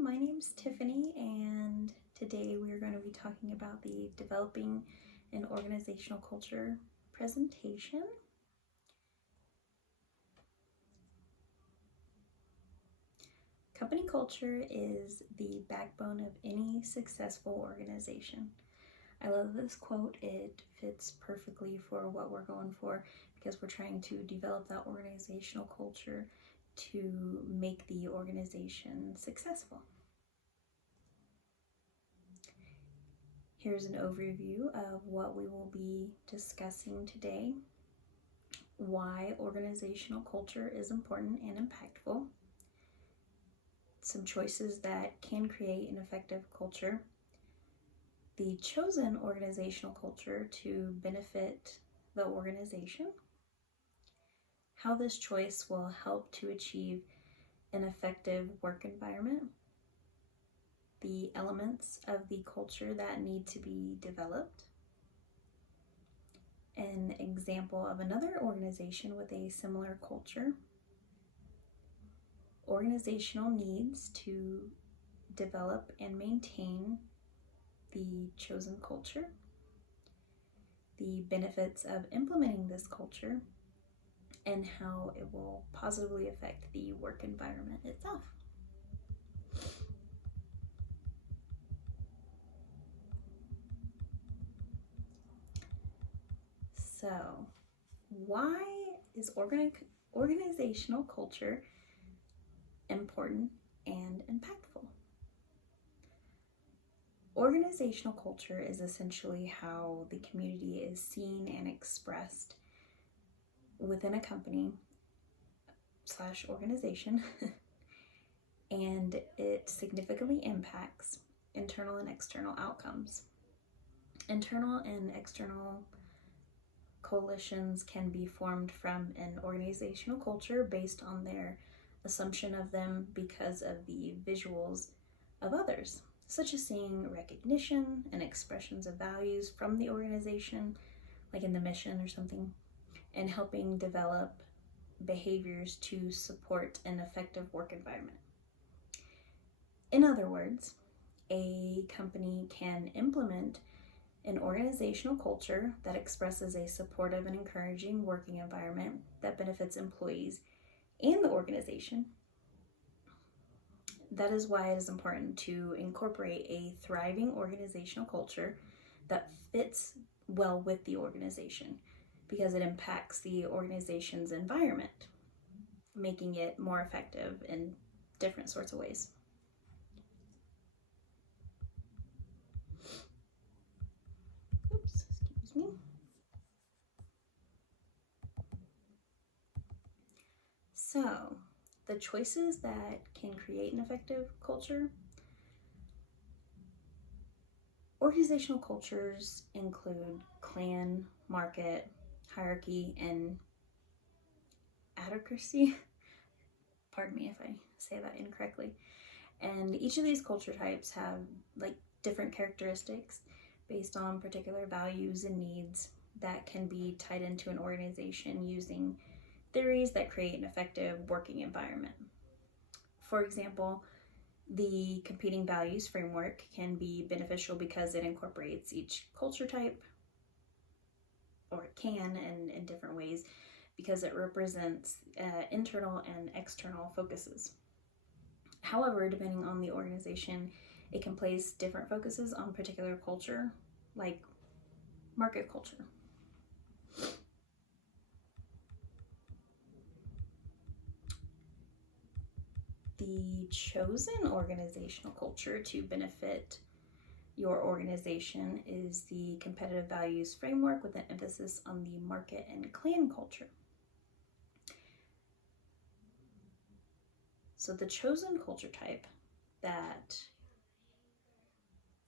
my name's Tiffany, and today we are going to be talking about the Developing an Organizational Culture presentation. Company culture is the backbone of any successful organization. I love this quote. It fits perfectly for what we're going for because we're trying to develop that organizational culture to make the organization successful. Here's an overview of what we will be discussing today, why organizational culture is important and impactful, some choices that can create an effective culture, the chosen organizational culture to benefit the organization, how this choice will help to achieve an effective work environment, the elements of the culture that need to be developed, an example of another organization with a similar culture, organizational needs to develop and maintain the chosen culture, the benefits of implementing this culture, and how it will positively affect the work environment itself. So, why is organizational culture important and impactful? Organizational culture is essentially how the community is seen and expressed within a company / organization, and it significantly impacts internal and external outcomes. Internal and external coalitions can be formed from an organizational culture based on their assumption of them because of the visuals of others, such as seeing recognition and expressions of values from the organization, like in the mission or something, and helping develop behaviors to support an effective work environment. In other words, a company can implement an organizational culture that expresses a supportive and encouraging working environment that benefits employees and the organization. That is why it is important to incorporate a thriving organizational culture that fits well with the organization, because it impacts the organization's environment, making it more effective in different sorts of ways. Excuse me. So, the choices that can create an effective culture. Organizational cultures include clan, market, hierarchy, and advocacy. Pardon me if I say that incorrectly. And each of these culture types have different characteristics based on particular values and needs that can be tied into an organization using theories that create an effective working environment. For example, the competing values framework can be beneficial because it incorporates each culture type, or it can in different ways, because it represents internal and external focuses. However, depending on the organization, it can place different focuses on particular culture, like market culture. The chosen organizational culture to benefit your organization is the competitive values framework with an emphasis on the market and clan culture. So the chosen culture type that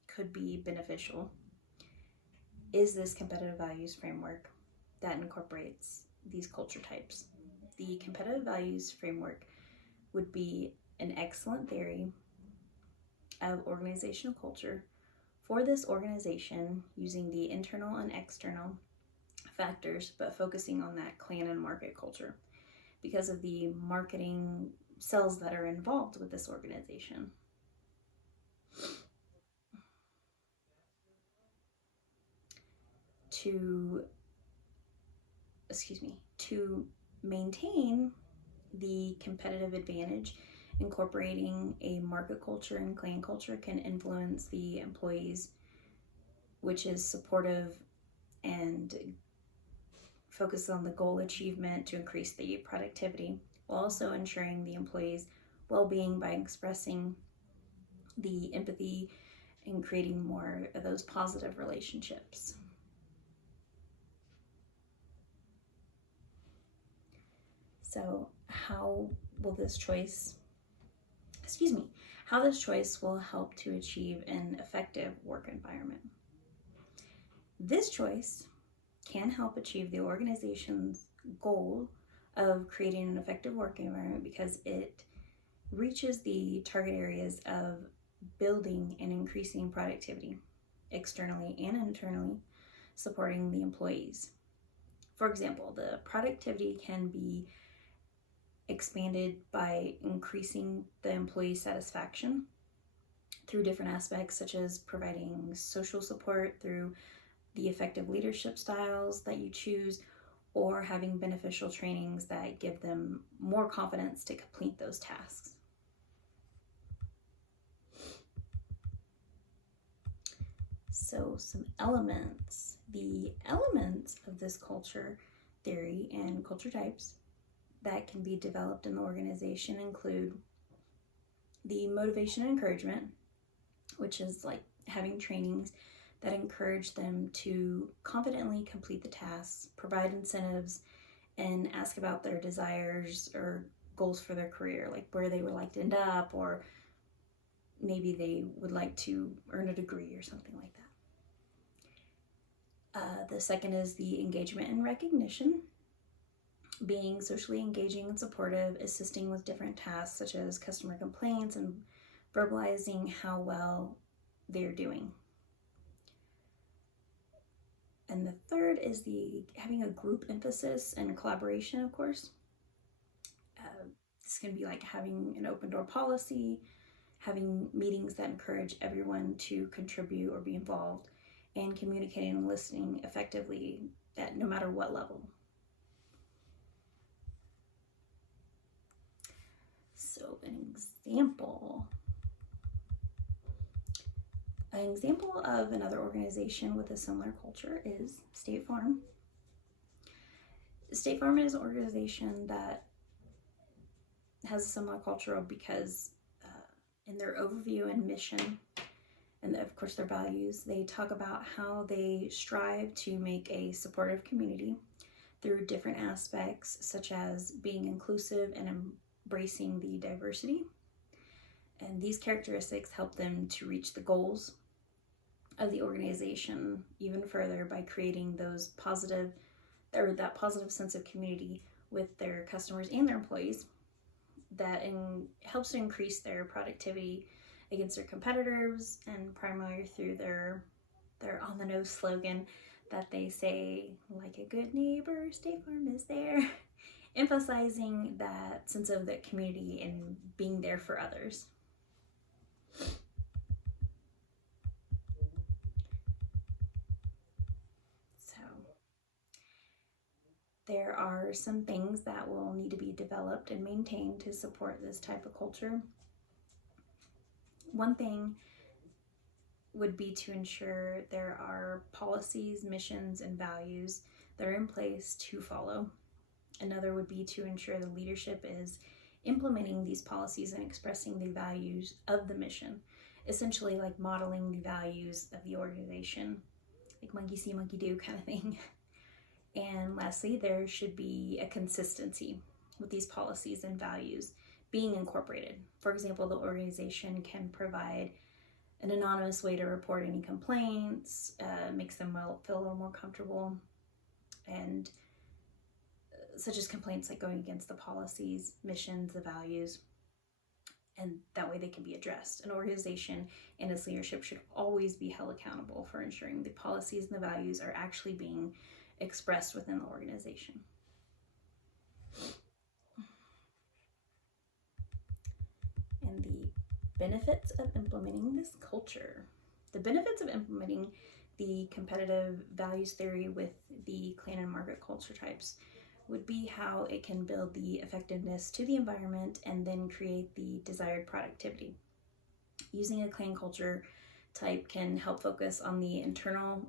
could be beneficial is this competitive values framework that incorporates these culture types. The competitive values framework would be an excellent theory of organizational culture for this organization using the internal and external factors, but focusing on that clan and market culture because of the marketing cells that are involved with this organization. to to maintain the competitive advantage, incorporating a market culture and clan culture can influence the employees, which is supportive and focuses on the goal achievement to increase the productivity, while also ensuring the employees' well-being by expressing the empathy and creating more of those positive relationships. So how this choice will help to achieve an effective work environment. This choice can help achieve the organization's goal of creating an effective work environment because it reaches the target areas of building and increasing productivity externally and internally, supporting the employees. For example, the productivity can be expanded by increasing the employee satisfaction through different aspects, such as providing social support through the effective leadership styles that you choose, or having beneficial trainings that give them more confidence to complete those tasks. So some elements. The elements of this culture theory and culture types that can be developed in the organization include the motivation and encouragement, which is like having trainings that encourage them to confidently complete the tasks, provide incentives, and ask about their desires or goals for their career, like where they would like to end up, or maybe they would like to earn a degree or something like that. The second is the engagement and recognition, being socially engaging and supportive, assisting with different tasks such as customer complaints and verbalizing how well they're doing. And the third is having a group emphasis and collaboration, of course. This can be like having an open door policy, having meetings that encourage everyone to contribute or be involved, and communicating and listening effectively at no matter what level. So an example of another organization with a similar culture is State Farm. State Farm is an organization that has a similar culture because in their overview and mission, and of course their values, they talk about how they strive to make a supportive community through different aspects, such as being inclusive and embracing the diversity. And these characteristics help them to reach the goals of the organization even further by creating that positive sense of community with their customers and their employees that helps to increase their productivity against their competitors, and primarily through their on-the-nose slogan that they say, like a good neighbor, State Farm is there, emphasizing that sense of the community and being there for others. So there are some things that will need to be developed and maintained to support this type of culture. One thing would be to ensure there are policies, missions, and values that are in place to follow. Another would be to ensure the leadership is implementing these policies and expressing the values of the mission, essentially like modeling the values of the organization, like monkey see, monkey do kind of thing. And lastly, there should be a consistency with these policies and values being incorporated. For example, the organization can provide an anonymous way to report any complaints, makes them feel a little more comfortable, and such as complaints like going against the policies, missions, the values, and that way they can be addressed. An organization and its leadership should always be held accountable for ensuring the policies and the values are actually being expressed within the organization. And the benefits of implementing this culture. The benefits of implementing the competitive values theory with the clan and market culture types would be how it can build the effectiveness to the environment and then create the desired productivity. Using a clan culture type can help focus on the internal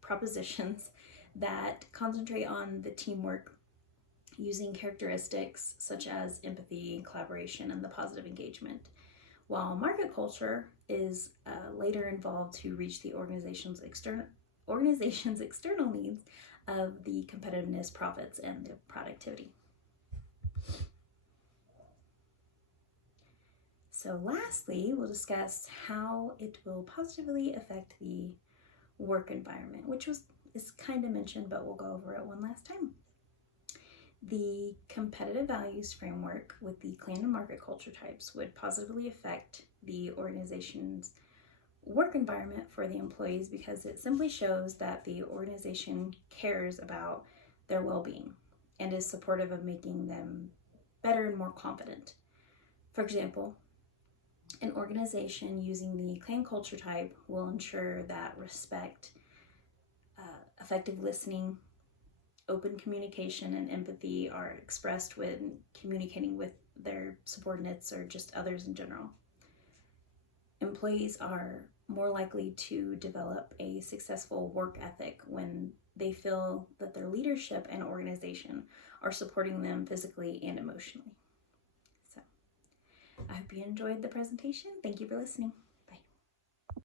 propositions that concentrate on the teamwork, using characteristics such as empathy, collaboration, and the positive engagement, while market culture is later involved to reach the organization's external needs of the competitiveness, profits, and the productivity. So lastly, we'll discuss how it will positively affect the work environment, which is kind of mentioned, but we'll go over it one last time. The competitive values framework with the clan and market culture types would positively affect the organization's work environment for the employees because it simply shows that the organization cares about their well-being and is supportive of making them better and more confident. For example, an organization using the clan culture type will ensure that respect, effective listening, open communication, and empathy are expressed when communicating with their subordinates or just others in general. Employees are more likely to develop a successful work ethic when they feel that their leadership and organization are supporting them physically and emotionally. So, I hope you enjoyed the presentation. Thank you for listening.